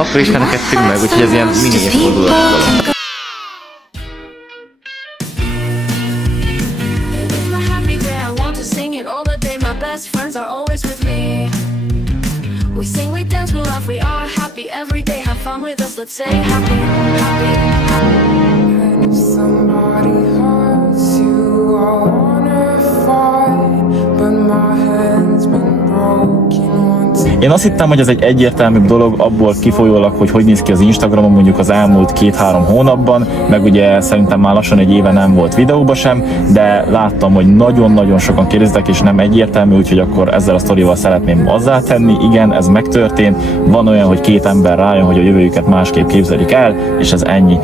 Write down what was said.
Akkor ismerkedtünk meg, úgyhogy ez ilyen mini évfordulat valami. We sing, we dance, we laugh, we are happy every day. Have fun with us, let's say happy, happy, happy. And if somebody hurts you, I wanna fight, but my hand's been broken once. Én azt hittem, hogy ez egy egyértelműbb dolog abból kifolyólag, hogy néz ki az Instagramon mondjuk az elmúlt 2-3 hónapban, meg ugye szerintem már lassan egy éve nem volt videóba sem, de láttam, hogy nagyon-nagyon sokan kérdeztek, és nem egyértelmű, úgyhogy akkor ezzel a sztorival szeretném hozzátenni. Igen, ez megtörtént, van olyan, hogy 2 ember rájön, hogy a jövőjüket másképp képzelik el, és ez ennyi.